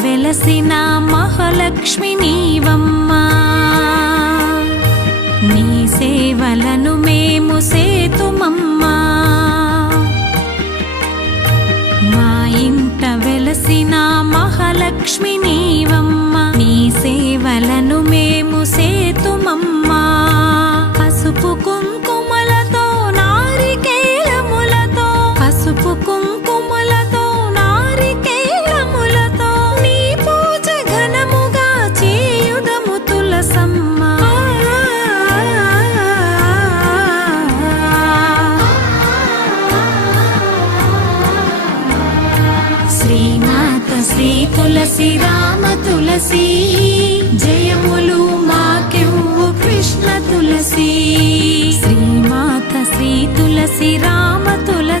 వెలసిన మహాలక్ష్మి నీవమ్మా నీ సేవలను మేము సేతుమమ్మా మా ఇంట వెలసిన మహాలక్ష్మి నీవమ్మా నీ సేవలను మేము సేతుమమ్మా పసుపు కుంకుమలతో నారికేలములతో పసుపు కుంకుమలతో నారికేలములతో నీ పూజ ఘనముగా చేయుదము తులసమ్మా శ్రీమాత శ్రీ తులసి రామ తులసి జయములు మాకెవ్వు కృష్ణ తులసి శ్రీమాత శ్రీ తులసి రామ తులసి